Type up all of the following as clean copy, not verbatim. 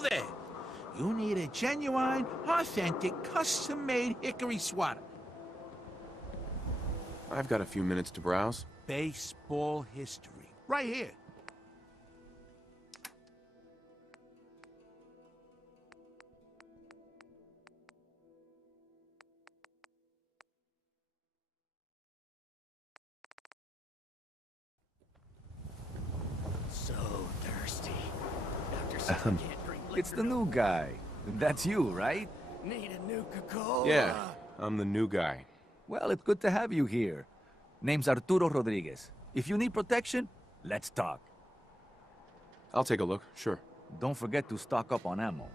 Whoa there! You need a genuine, authentic, custom-made hickory swatter. I've got a few minutes to browse. Baseball history. Right here. So thirsty. Doctor said I can't drink liquor. It's the new guy. That's you, right? Need a new Coca-Cola. Yeah, I'm the new guy. Well, it's good to have you here. Name's Arturo Rodriguez. If you need protection, let's talk. I'll take a look, sure. Don't forget to stock up on ammo.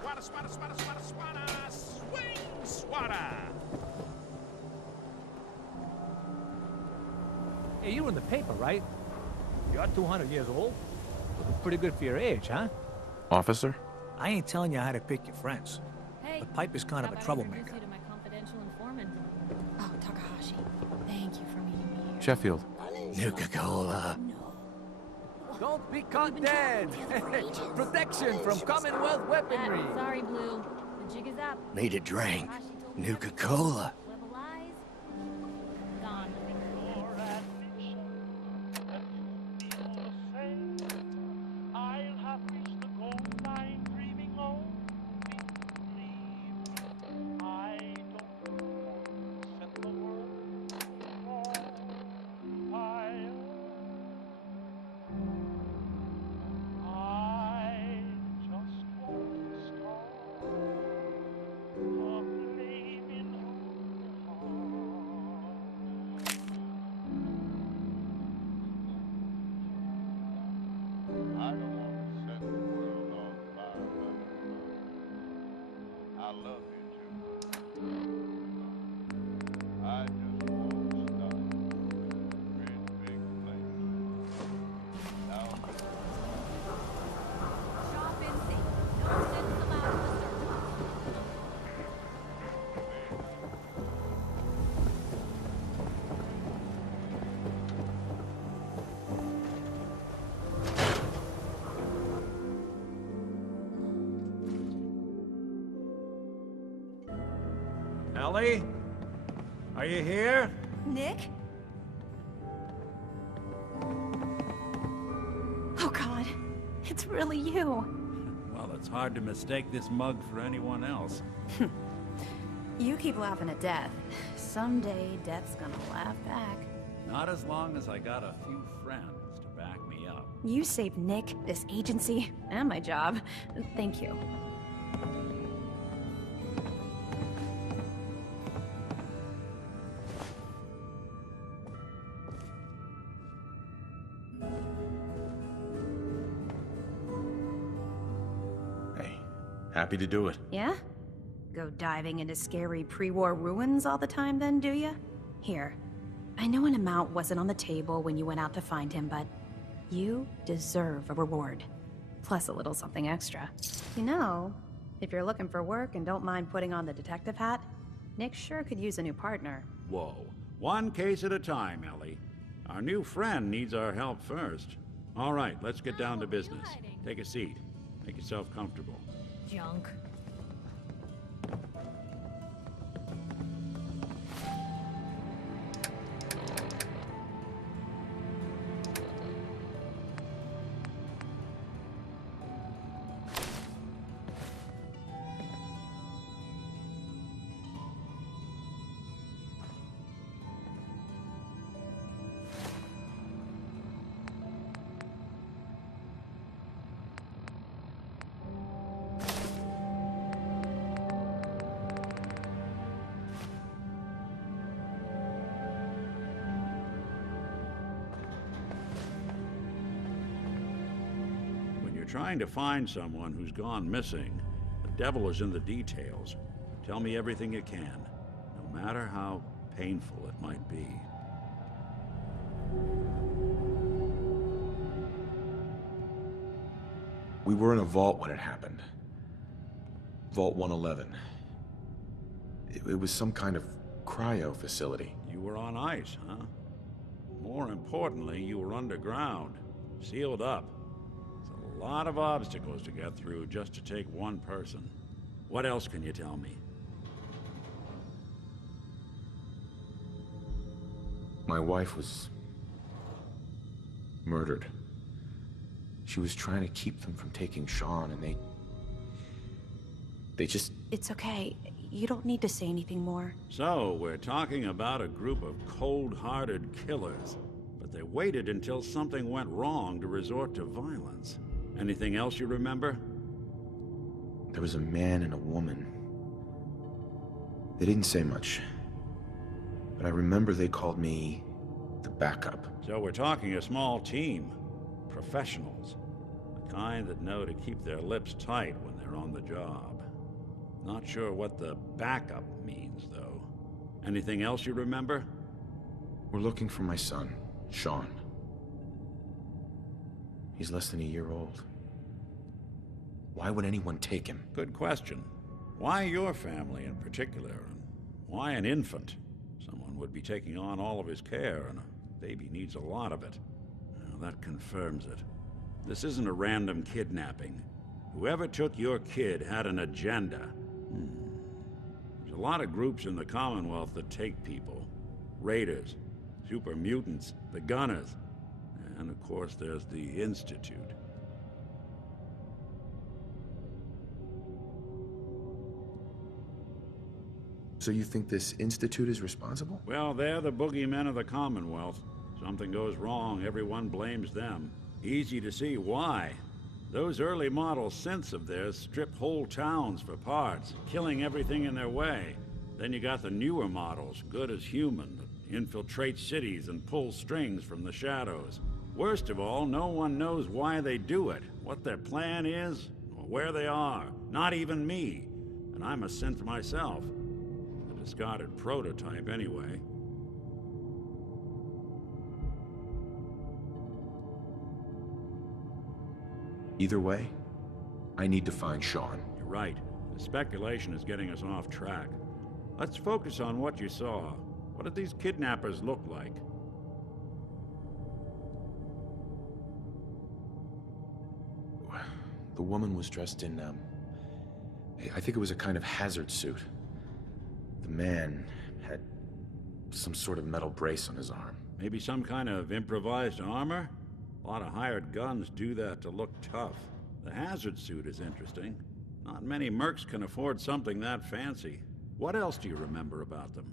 Swatter, swatter, swatter, swatter, swatter! Swing, swatter! Hey, you were in the paper, right? You're 200 years old? Looking pretty good for your age, huh? Officer? I ain't telling you how to pick your friends. Hey, But Piper's kind of a troublemaker. introduce you to my confidential informant. Oh, Takahashi, thank you for meeting me here. Sheffield. New Coca-Cola. Don't be caught dead! Protection from Commonwealth weaponry! Sorry, Blue. The jig is up. Need a drink. Takahashi told me New everything. Coca-Cola. Whoever lies, gone. I'll have reached the goal line, dreaming only dream. I don't want to set the world on fire. I just want to start a flame in your heart. I don't want to set the world on fire. I love you too. I just want to start a great big flame. Now, Shop in safe. No students allowed in the circle. Ellie? Are you here? Nick? Oh God, it's really you. Well, it's hard to mistake this mug for anyone else. You keep laughing at death. Someday, death's gonna laugh back. Not as long as I got a few friends to back me up. You saved Nick, this agency, and my job. Thank you. Hey, happy to do it. Yeah? Go diving into scary pre-war ruins all the time then, do ya? Here. I know an amount wasn't on the table when you went out to find him, but you deserve a reward. Plus a little something extra. You know, If you're looking for work and don't mind putting on the detective hat, Nick sure could use a new partner. Whoa. One case at a time, Ellie. Our new friend needs our help first. All right, let's get down to business. Take a seat. Make yourself comfortable. Junk. Trying to find someone who's gone missing. The devil is in the details. Tell me everything you can, no matter how painful it might be. We were in a vault when it happened. Vault 111. It was some kind of cryo facility. You were on ice, huh? More importantly, you were underground, sealed up. A lot of obstacles to get through just to take one person. What else can you tell me? My wife was murdered. She was trying to keep them from taking Sean, and they just... It's okay. You don't need to say anything more. So, we're talking about a group of cold-hearted killers, but they waited until something went wrong to resort to violence. Anything else you remember? There was a man and a woman. They didn't say much. But I remember they called me the backup. So we're talking a small team. Professionals. The kind that know to keep their lips tight when they're on the job. Not sure what the backup means, though. Anything else you remember? We're looking for my son, Sean. He's less than a year old. Why would anyone take him? Good question. Why your family in particular? And why an infant? Someone would be taking on all of his care, and a baby needs a lot of it. Well, that confirms it. This isn't a random kidnapping. Whoever took your kid had an agenda. There's a lot of groups in the Commonwealth that take people. Raiders, super mutants, the Gunners. And of course, there's the Institute. So you think this Institute is responsible? Well, they're the boogeymen of the Commonwealth. Something goes wrong, everyone blames them. Easy to see why. Those early model synths of theirs strip whole towns for parts, killing everything in their way. Then you got the newer models, good as human, that infiltrate cities and pull strings from the shadows. Worst of all, no one knows why they do it, what their plan is, or where they are. Not even me. And I'm a synth myself. A discarded prototype, anyway. Either way, I need to find Sean. You're right. The speculation is getting us off track. Let's focus on what you saw. What did these kidnappers look like? The woman was dressed in, I think it was a kind of hazard suit. The man had some sort of metal brace on his arm. Maybe some kind of improvised armor? A lot of hired guns do that to look tough. The hazard suit is interesting. Not many mercs can afford something that fancy. What else do you remember about them?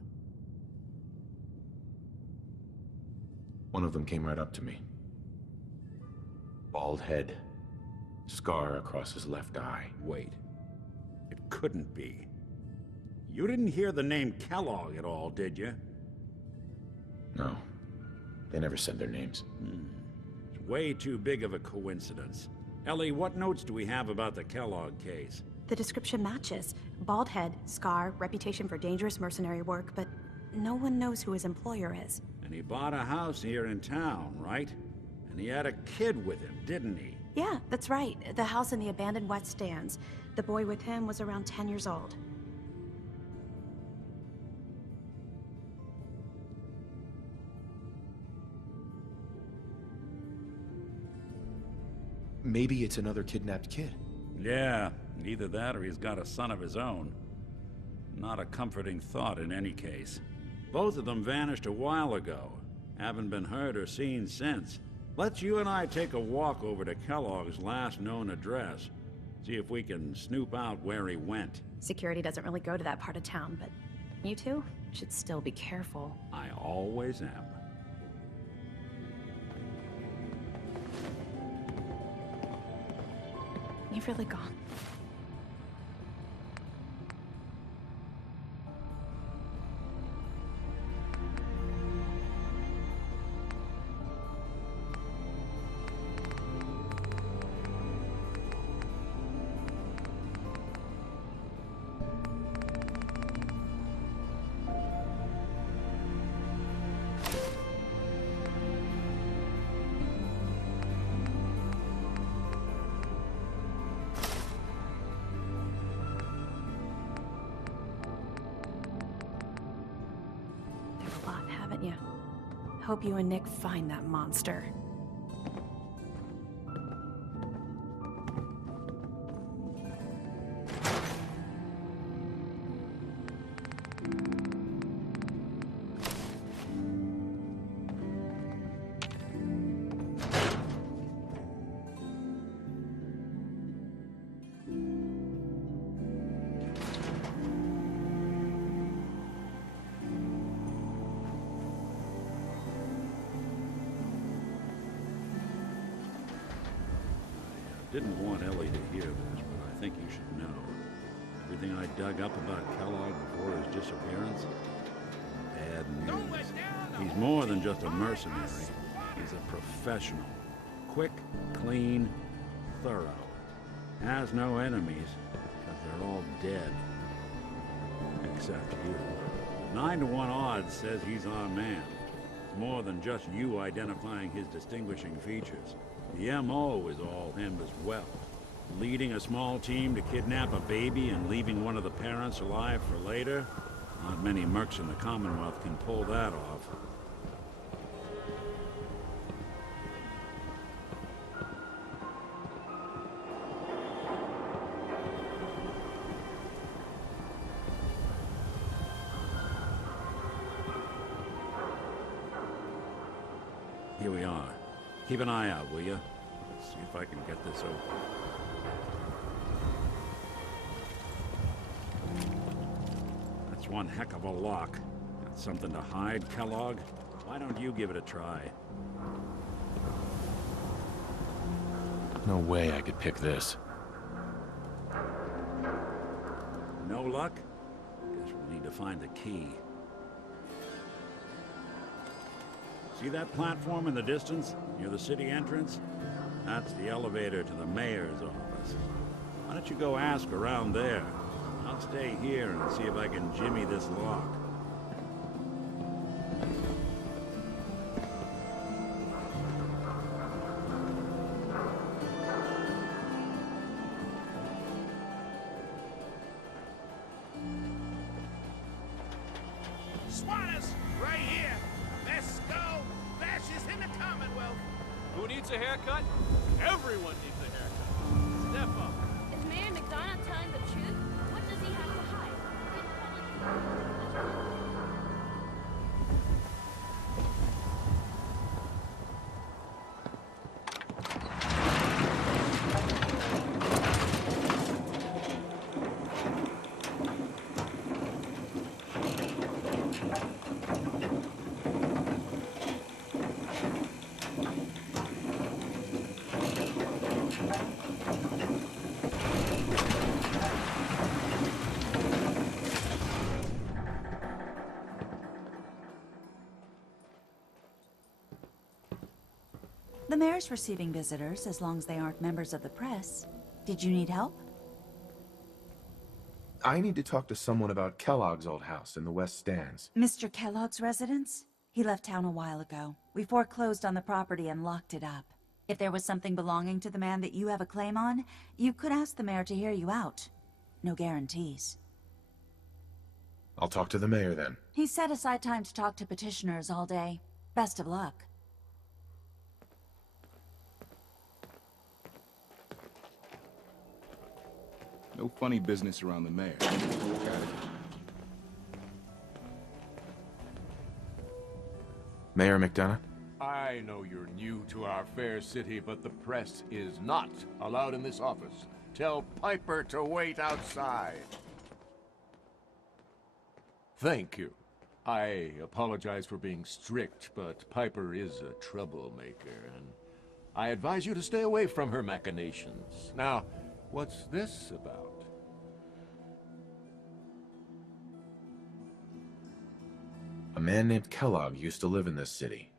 One of them came right up to me. Bald head. Scar across his left eye. Wait. It couldn't be. You didn't hear the name Kellogg at all, did you? No. They never said their names. It's way too big of a coincidence. Ellie, what notes do we have about the Kellogg case? The description matches. Bald head, scar, reputation for dangerous mercenary work, but no one knows who his employer is. And he bought a house here in town, right? And he had a kid with him, didn't he? Yeah, that's right. The house in the abandoned West Stands. The boy with him was around 10 years old. Maybe it's another kidnapped kid. Yeah, either that or he's got a son of his own. Not a comforting thought in any case. Both of them vanished a while ago. Haven't been heard or seen since. Let's you and I take a walk over to Kellogg's last known address. See if we can snoop out where he went. Security doesn't really go to that part of town, but you two should still be careful. I always am. You've really gone. They're a lot, haven't you? Hope you and Nick find that monster. Didn't want Ellie to hear this, but I think you should know. Everything I dug up about Kellogg before his disappearance, bad news. He's more than just a mercenary. He's a professional. Quick, clean, thorough. Has no enemies, because they're all dead. Except you. 9 to 1 odds says he's our man. It's more than just you identifying his distinguishing features. The M.O. is all him as well. Leading a small team to kidnap a baby and leaving one of the parents alive for later? Not many mercs in the Commonwealth can pull that off. Here we are. Keep an eye out, will you? Let's see if I can get this open. That's one heck of a lock. Got something to hide, Kellogg? Why don't you give it a try? No way I could pick this. No luck? Guess we'll need to find the key. See that platform in the distance, near the city entrance? That's the elevator to the mayor's office. Why don't you go ask around there? I'll stay here and see if I can jimmy this lock. Swatters, right here. Let's go. Fascists in the Commonwealth. Who needs a haircut? Everyone needs a haircut. Step up. Is Mayor McDonough telling the truth? What does he have to hide? The mayor's receiving visitors as long as they aren't members of the press. Did you need help? I need to talk to someone about Kellogg's old house in the West Stands. Mr. Kellogg's residence? He left town a while ago. We foreclosed on the property and locked it up. If there was something belonging to the man that you have a claim on, you could ask the mayor to hear you out. No guarantees. I'll talk to the mayor then. He set aside time to talk to petitioners all day. Best of luck. No funny business around the mayor. Got it. Mayor McDonough? I know you're new to our fair city, but the press is not allowed in this office. Tell Piper to wait outside. Thank you. I apologize for being strict, but Piper is a troublemaker, and I advise you to stay away from her machinations. Now, what's this about? A man named Kellogg used to live in this city.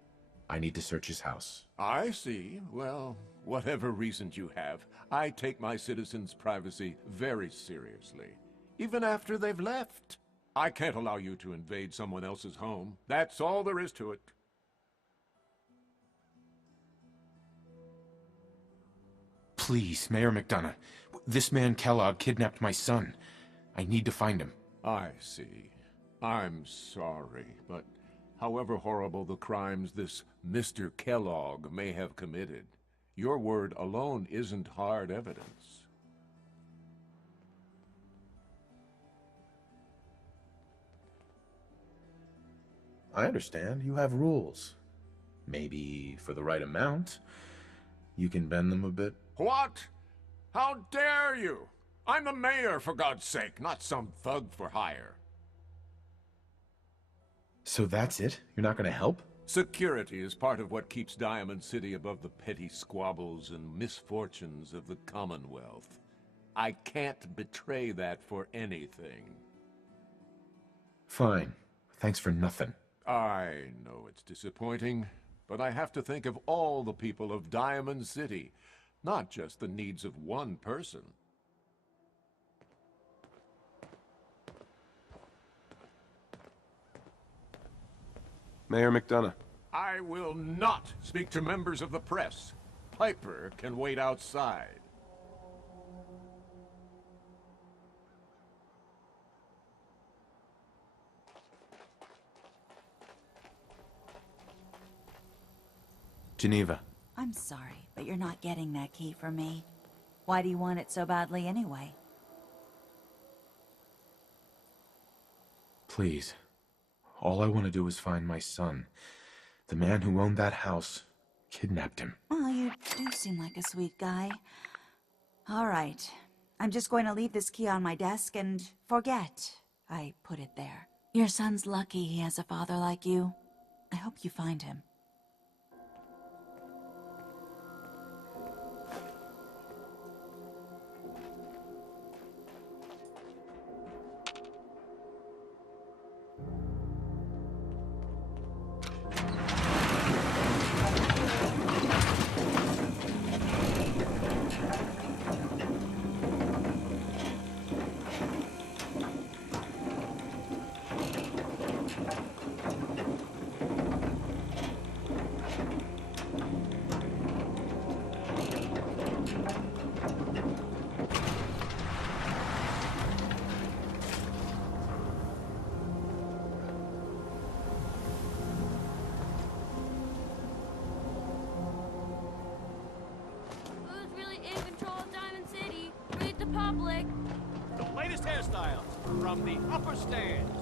I need to search his house. I see. Well, whatever reasons you have, I take my citizens' privacy very seriously. Even after they've left. I can't allow you to invade someone else's home. That's all there is to it. Please, Mayor McDonough. This man Kellogg kidnapped my son. I need to find him. I see. I'm sorry, but however horrible the crimes this Mr. Kellogg may have committed, your word alone isn't hard evidence. I understand. You have rules. Maybe for the right amount, you can bend them a bit. What? How dare you? I'm the mayor, for God's sake, not some thug for hire. So that's it? You're not going to help? Security is part of what keeps Diamond City above the petty squabbles and misfortunes of the Commonwealth. I can't betray that for anything. Fine. Thanks for nothing. I know it's disappointing, but I have to think of all the people of Diamond City, not just the needs of one person. Mayor McDonough. I will not speak to members of the press. Piper can wait outside. Geneva. I'm sorry, but you're not getting that key from me. Why do you want it so badly anyway? Please. All I want to do is find my son. The man who owned that house kidnapped him. Well, you do seem like a sweet guy. All right. I'm just going to leave this key on my desk and forget I put it there. Your son's lucky he has a father like you. I hope you find him. Public. The latest hairstyles from the upper stands.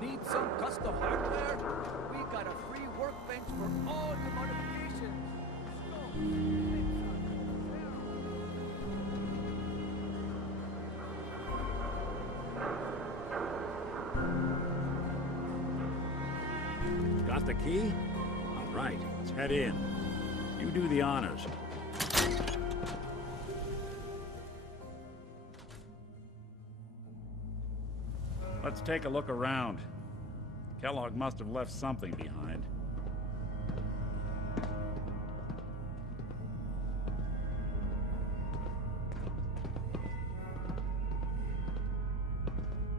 Need some custom hardware? We got a free workbench for all your modifications. Got the key? All right, let's head in. You do the honors. Let's take a look around. Kellogg must have left something behind.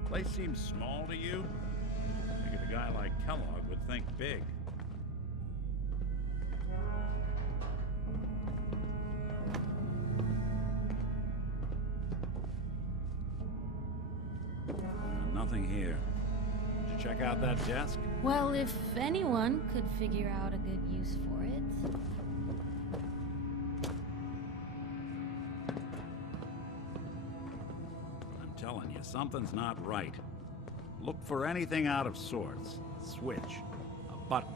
Place seems small to you? Figured guy like Kellogg would think big. Nothing here. Did you check out that desk? Well, if anyone could figure out a good use for it. I'm telling you, something's not right. Look for anything out of sorts. A switch. A button.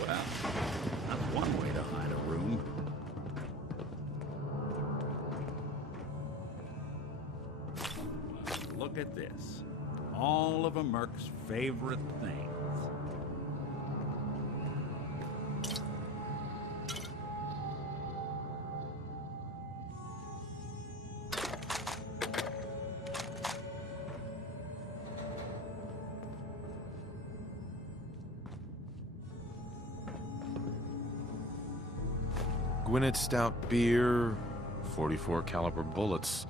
Well, that's one way to hide a room. Look at this. All of a Merc's favorite things. Gwinnett stout beer, 44 caliber bullets,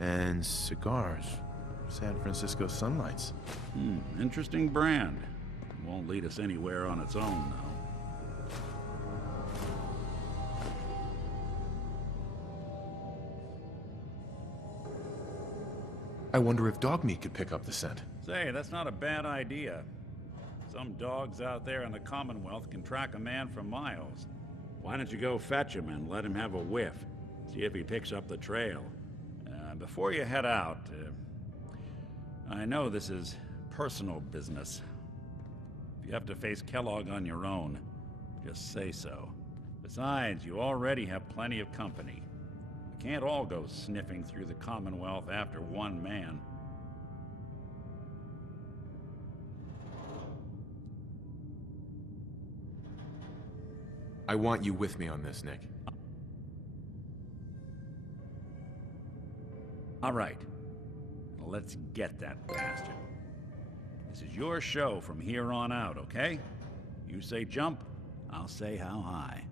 and cigars. San Francisco Sunlights. Interesting brand. Won't lead us anywhere on its own, though. I wonder if dog meat could pick up the scent. Say, that's not a bad idea. Some dogs out there in the Commonwealth can track a man for miles. Why don't you go fetch him and let him have a whiff? See if he picks up the trail. Before you head out, I know this is personal business. If you have to face Kellogg on your own, just say so. Besides, you already have plenty of company. We can't all go sniffing through the Commonwealth after one man. I want you with me on this, Nick. All right. Let's get that bastard. This is your show from here on out, okay? You say jump, I'll say how high.